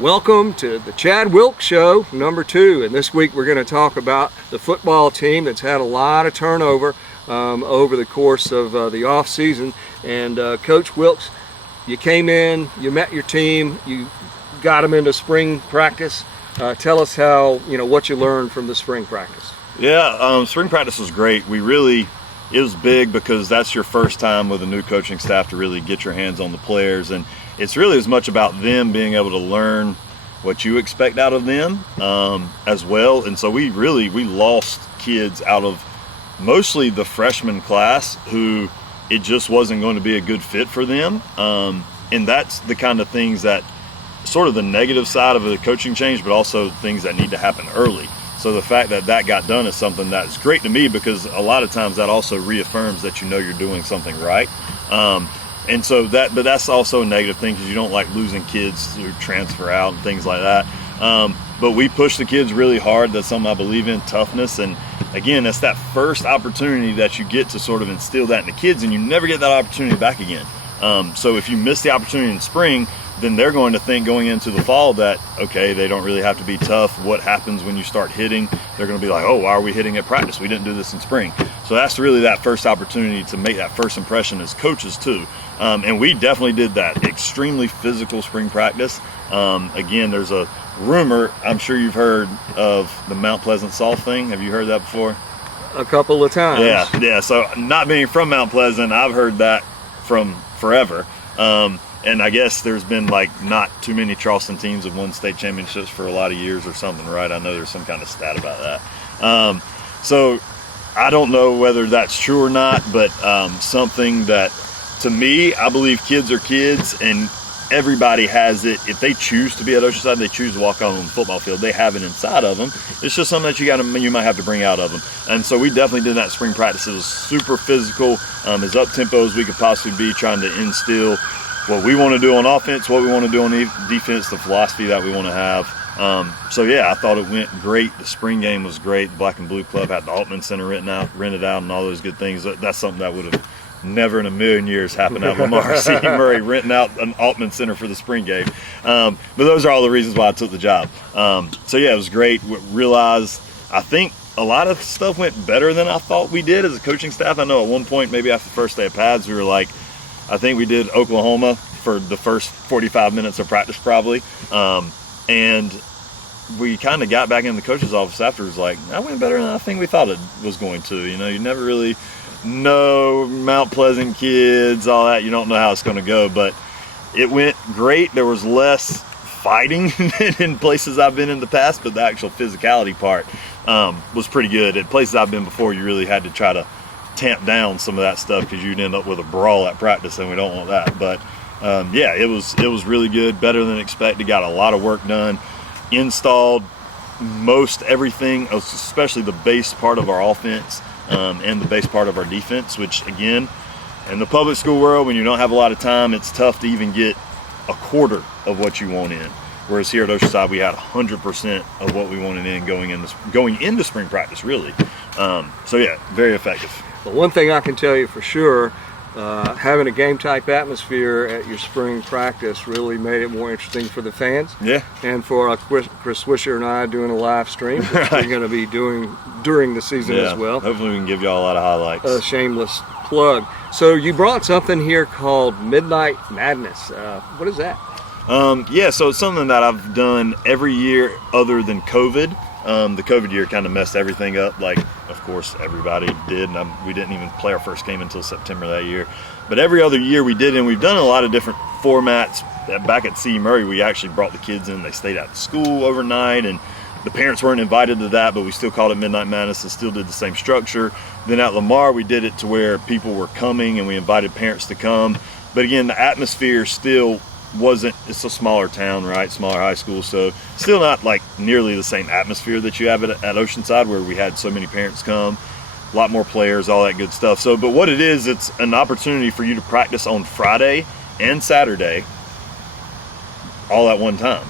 Welcome to the Chad Wilkes Show, number 2. And this week we're going to talk about the football team that's had a lot of turnover over the course of the off season. And Coach Wilkes, you came in, you met your team, you got them into spring practice. Tell us what you learned from the spring practice. Yeah, spring practice was great. It was big because that's your first time with a new coaching staff to really get your hands on the players, and it's really as much about them being able to learn what you expect out of them as well. And so we lost kids out of mostly the freshman class who it just wasn't going to be a good fit for them, and that's the kind of things that sort of the negative side of a coaching change, but also things that need to happen early. So the fact that that got done is something that's great to me, because a lot of times that also reaffirms that you know you're doing something right. And so but that's also a negative thing, because you don't like losing kids who transfer out and things like that. But we push the kids really hard. That's something I believe in, toughness. And again, that's that first opportunity that you get to sort of instill that in the kids, and you never get that opportunity back again. So if you miss the opportunity in spring, then they're going to think going into the fall that, okay, they don't really have to be tough. What happens when you start hitting? They're going to be like, oh, why are we hitting at practice? We didn't do this in spring. So that's really that first opportunity to make that first impression as coaches too. And we definitely did that. Extremely physical spring practice. Again, there's a rumor, I'm sure you've heard of the Mount Pleasant soft thing. Have you heard that before? A couple of times. Yeah. So not being from Mount Pleasant, I've heard that from forever. And I guess there's been not too many Charleston teams have won state championships for a lot of years or something, right? I know there's some kind of stat about that. So I don't know whether that's true or not, but something that, to me, I believe kids are kids, and everybody has it. If they choose to be at Oceanside, they choose to walk on the football field, they have it inside of them. It's just something that you might have to bring out of them. And so we definitely did that in spring practice. It was super physical, as up-tempo as we could possibly be, trying to instill what we want to do on offense, what we want to do on defense, the philosophy that we want to have. So yeah, I thought it went great. The spring game was great. The Black and Blue Club had the Altman Center rented out, and all those good things. That's something that would have never in a million years happened at Lamar. C. Murray renting out an Altman Center for the spring game. But those are all the reasons why I took the job. So yeah, it was great. Realized, I think a lot of stuff went better than I thought we did as a coaching staff. I know at one point, maybe after the first day of pads, we were like, I think we did Oklahoma for the first 45 minutes of practice probably. And we kind of got back in the coach's office afterwards that went better than I think we thought it was going to. You never really know Mount Pleasant kids, all that. You don't know how it's going to go, but it went great. There was less fighting than in places I've been in the past, but the actual physicality part was pretty good. At places I've been before, you really had to try to tamp down some of that stuff, because you'd end up with a brawl at practice, and we don't want that. But yeah, it was really good, better than expected. Got a lot of work done, installed most everything, especially the base part of our offense and the base part of our defense, which again, in the public school world, when you don't have a lot of time, it's tough to even get a quarter of what you want in. Whereas here at Oceanside, we had 100% of what we wanted in going into spring practice, really. So yeah, very effective. But one thing I can tell you for sure, having a game-type atmosphere at your spring practice really made it more interesting for the fans. Yeah. And for Chris Swisher and I doing a live stream, which we're going to be doing during the season as well. Hopefully we can give y'all a lot of highlights. A shameless plug. So you brought something here called Midnight Madness. What is that? Yeah, so it's something that I've done every year other than COVID. The COVID year kind of messed everything up, of course everybody did, and we didn't even play our first game until September that year. But every other year we did, and we've done a lot of different formats. Back at C. Murray, we actually brought the kids in. They stayed at school overnight, and the parents weren't invited to that, but we still called it Midnight Madness and still did the same structure. Then at Lamar, we did it to where people were coming, and we invited parents to come. But again, the atmosphere still wasn't, it's a smaller town, right? Smaller high school, so still not nearly the same atmosphere that you have at Oceanside, where we had so many parents come, a lot more players, all that good stuff. So, but what it is, it's an opportunity for you to practice on Friday and Saturday all at one time,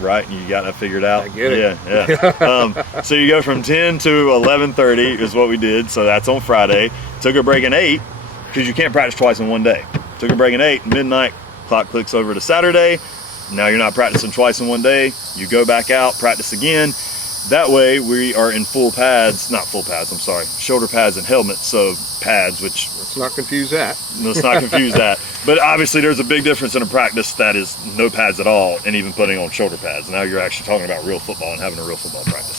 right? You got that figured out? I get it. Yeah. So you go from 10 to 11:30 is what we did. So that's on Friday. Took a break at 8, because you can't practice twice in one day. Took a break at 8, midnight. Clock clicks over to Saturday. Now you're not practicing twice in one day. You go back out, practice again. That way we are in full pads, not full pads, I'm sorry, shoulder pads and helmets, so pads, which... Let's not confuse that. Let's not confuse that. But obviously there's a big difference in a practice that is no pads at all and even putting on shoulder pads. Now you're actually talking about real football and having a real football practice.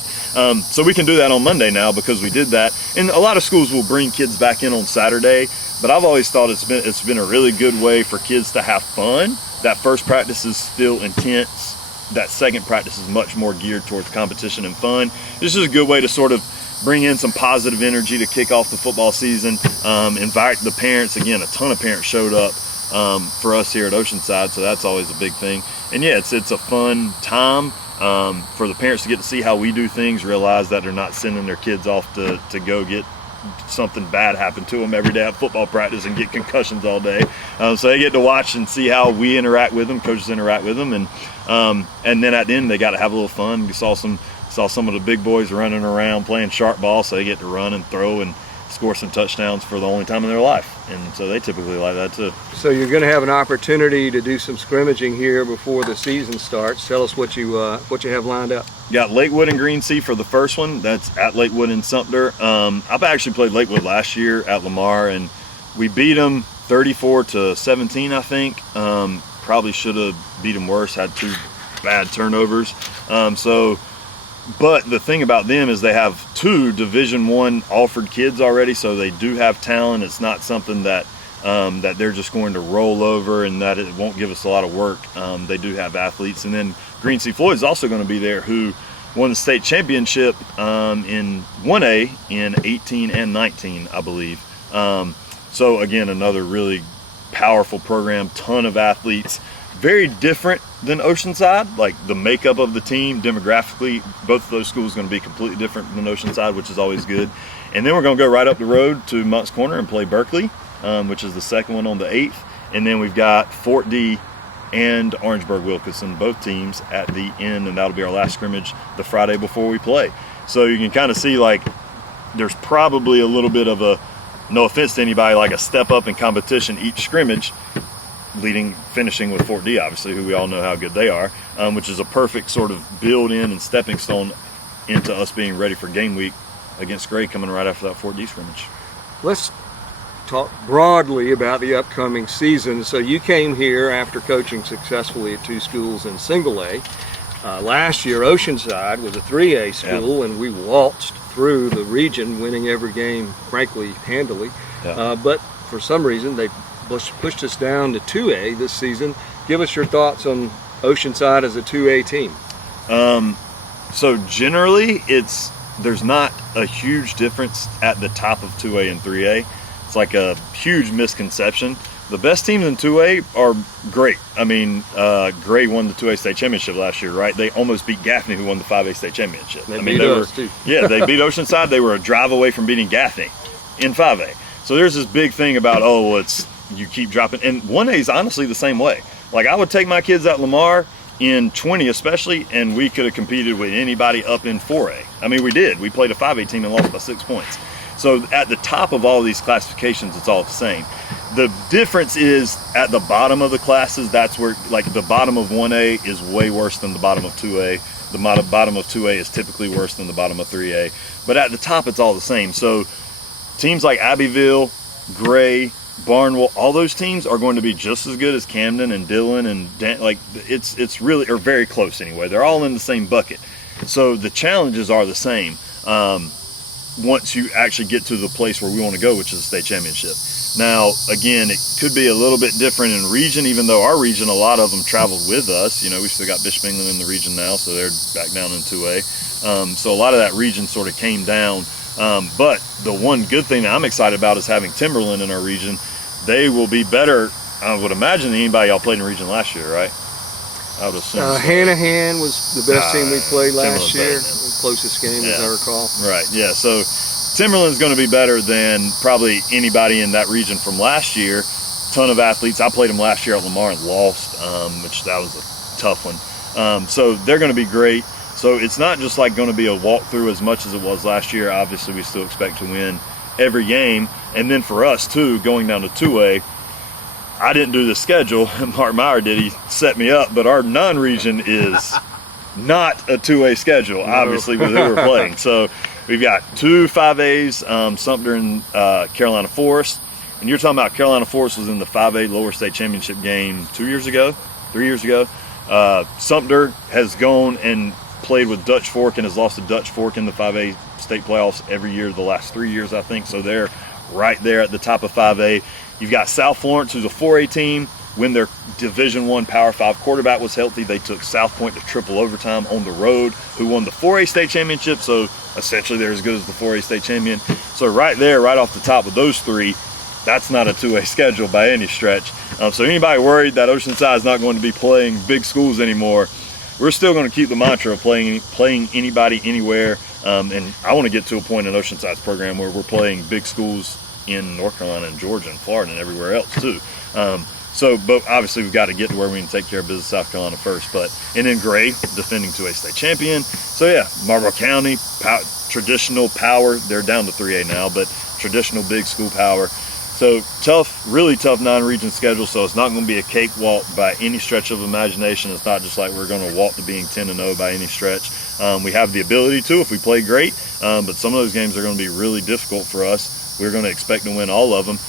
So we can do that on Monday now because we did that. And a lot of schools will bring kids back in on Saturday, but I've always thought it's been a really good way for kids to have fun. That first practice is still intense. That second practice is much more geared towards competition and fun. This is a good way to sort of bring in some positive energy to kick off the football season. Invite the parents. Again, a ton of parents showed up for us here at Oceanside, so that's always a big thing. And yeah, it's a fun time for the parents to get to see how we do things, realize that they're not sending their kids off to go get something bad happen to them every day at football practice and get concussions all day. So they get to watch and see how we interact with them, coaches interact with them, and then at the end they got to have a little fun. You saw some of the big boys running around playing sharp ball, so they get to run and throw and score some touchdowns for the only time in their life, and so they typically like that too. So you're going to have an opportunity to do some scrimmaging here before the season starts. Tell us what you have lined up. Got Lakewood and Green Sea for the first one. That's at Lakewood in Sumter. I've actually played Lakewood last year at Lamar, and we beat them 34-17, I think. Probably should have beat them worse. Had 2 bad turnovers. But the thing about them is they have 2 Division I Alford kids already, so they do have talent. It's not something that they're just going to roll over and that it won't give us a lot of work. They do have athletes. And then Green Sea Floyd is also going to be there, who won the state championship in 1A in 18 and 19, I believe. So again, another really powerful program, ton of athletes. Very different than Oceanside, like the makeup of the team demographically. Both of those schools are going to be completely different than Oceanside, which is always good. And then we're going to go right up the road to Moncks Corner and play Berkeley, which is the second one on the 8th. And then we've got Fort D and Orangeburg Wilkes, both teams at the end, and that'll be our last scrimmage the Friday before we play. So you can kind of see, like, there's probably a little bit of a, no offense to anybody, like a step up in competition each scrimmage, finishing with Fort D, obviously, who we all know how good they are, which is a perfect sort of build-in and stepping stone into us being ready for game week against Gray coming right after that Fort D scrimmage. Let's talk broadly about the upcoming season. So you came here after coaching successfully at 2 schools in single A. Last year, Oceanside was a 3A school, and we waltzed through the region, winning every game, frankly, handily. But for some reason, they pushed us down to 2A this season. Give us your thoughts on Oceanside as a 2A team. So generally, there's not a huge difference at the top of 2A and 3A. It's like a huge misconception. The best teams in 2A are great. I mean, Gray won the 2A state championship last year, right? They almost beat Gaffney, who won the 5A state championship. They beat us, too. Yeah, they beat Oceanside. They were a drive away from beating Gaffney in 5A. So there's this big thing about, you keep dropping. And 1A is honestly the same way. Like, I would take my kids at Lamar in 20 especially, and we could have competed with anybody up in 4A. I mean, we did. We played a 5A team and lost by 6 points. So at the top of all these classifications, it's all the same. The difference is at the bottom of the classes, that's where, like, the bottom of 1A is way worse than the bottom of 2A. The bottom of 2A is typically worse than the bottom of 3A. But at the top, it's all the same. So teams like Abbeville, Gray, Barnwell, all those teams are going to be just as good as Camden and Dillon and it's really, or very close anyway. They're all in the same bucket. So the challenges are the same once you actually get to the place where we want to go, which is the state championship. Now, again, it could be a little bit different in region, even though our region, a lot of them traveled with us. You know, we've still got Bishop England in the region now, so they're back down in 2A. So a lot of that region sort of came down. But the one good thing that I'm excited about is having Timberland in our region. They will be better, I would imagine, than anybody y'all played in the region last year, right? I would assume so. Hanahan was the best team we played last year. The closest game, as I recall. Right, yeah. So Timberland's going to be better than probably anybody in that region from last year. Ton of athletes. I played them last year at Lamar and lost, which that was a tough one. So they're going to be great. So it's not just like going to be a walkthrough as much as it was last year. Obviously, we still expect to win every game. And then for us, too, going down to 2A, I didn't do the schedule. Mark Meyer did. He set me up, but our non-region is not a 2A schedule, obviously, with who we're playing. So we've got 2 5As, Sumter and Carolina Forest. And you're talking about Carolina Forest was in the 5A lower state championship game 3 years ago. Sumter has gone and played with Dutch Fork and has lost to Dutch Fork in the 5A state playoffs every year the last 3 years, I think. So they're right there at the top of 5A. You've got South Florence, who's a 4A team. When their Division I Power 5 quarterback was healthy, they took South Point to triple overtime on the road, who won the 4A state championship. So essentially they're as good as the 4A state champion. So right there, right off the top of those three, that's not a 2A schedule by any stretch. So anybody worried that Oceanside is not going to be playing big schools anymore, we're still going to keep the mantra of playing anybody, anywhere. And I want to get to a point in Oceanside's program where we're playing big schools in North Carolina and Georgia and Florida and everywhere else too. But obviously we've got to get to where we can take care of business South Carolina first. And then Gray, defending 2A state champion. So yeah, Marlboro County, traditional power. They're down to 3A now, but traditional big school power. So tough, really tough non-region schedule. So it's not going to be a cakewalk by any stretch of imagination. It's not just like we're going to walk to being 10-0 by any stretch. We have the ability to if we play great, but some of those games are going to be really difficult for us. We're going to expect to win all of them,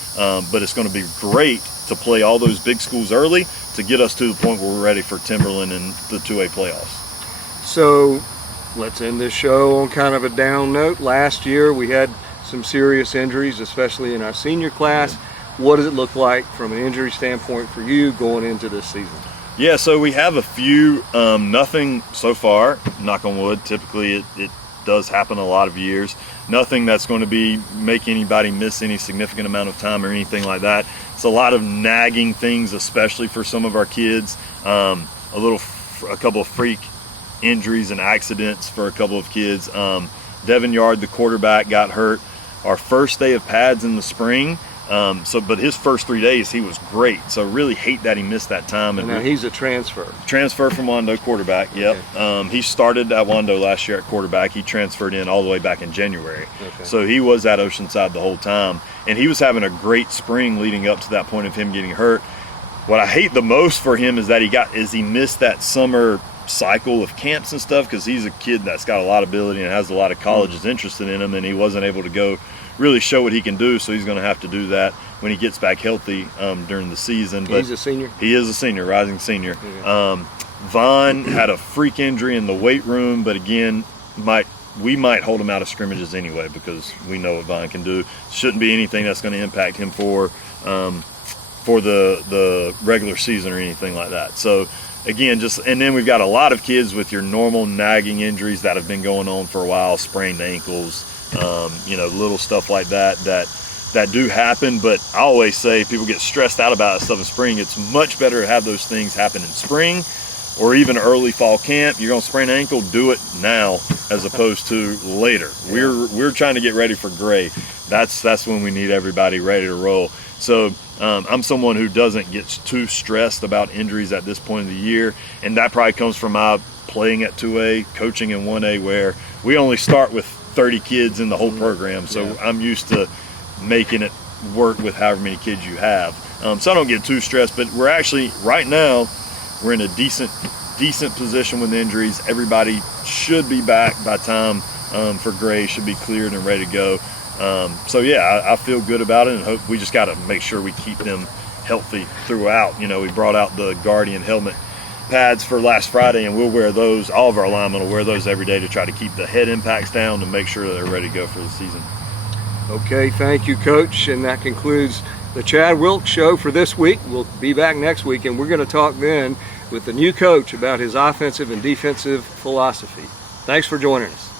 but it's going to be great to play all those big schools early to get us to the point where we're ready for Timberland and the 2A playoffs. So let's end this show on kind of a down note. Last year we had some serious injuries, especially in our senior class. What does it look like from an injury standpoint for you going into this season? Yeah, so we have a few, nothing so far, knock on wood. Typically it does happen a lot of years. Nothing that's going to make anybody miss any significant amount of time or anything like that. It's a lot of nagging things, especially for some of our kids. A couple of freak injuries and accidents for a couple of kids. Devin Yard, the quarterback, got hurt our first day of pads in the spring. But his first 3 days, he was great. So really hate that he missed that time. And now he's a transfer. Transfer from Wando, quarterback, yep. Okay. He started at Wando last year at quarterback. He transferred in all the way back in January. Okay. So he was at Oceanside the whole time. And he was having a great spring leading up to that point of him getting hurt. What I hate the most for him is that he missed that summer cycle of camps and stuff, because he's a kid that's got a lot of ability and has a lot of colleges interested in him, and he wasn't able to go really show what he can do, so he's going to have to do that when he gets back healthy during the season. But he's a senior? He is a senior, rising senior. Okay. Vaughn had a freak injury in the weight room, but again, we might hold him out of scrimmages anyway because we know what Vaughn can do. Shouldn't be anything that's going to impact him for the regular season or anything like that. So again, and then we've got a lot of kids with your normal nagging injuries that have been going on for a while, sprained ankles, little stuff like that do happen. But I always say people get stressed out about that stuff in spring. It's much better to have those things happen in spring or even early fall camp. You're going to sprain an ankle, do it now as opposed to later. Yeah. We're trying to get ready for Gray. That's when we need everybody ready to roll. So I'm someone who doesn't get too stressed about injuries at this point of the year, and that probably comes from my playing at 2A, coaching in 1A, where we only start with 30 kids in the whole program. So yeah. I'm used to making it work with however many kids you have. So I don't get too stressed, but we're actually, right now, we're in a decent position with injuries. Everybody should be back by time for Gray, should be cleared and ready to go. So yeah, I feel good about it, and hope we just got to make sure we keep them healthy throughout. We brought out the Guardian helmet pads for last Friday, and we'll wear those. All of our linemen will wear those every day to try to keep the head impacts down to make sure that they're ready to go for the season. Okay, thank you, Coach, and that concludes the Chad Wilkes Show for this week. We'll be back next week, and we're going to talk then with the new coach about his offensive and defensive philosophy. Thanks for joining us.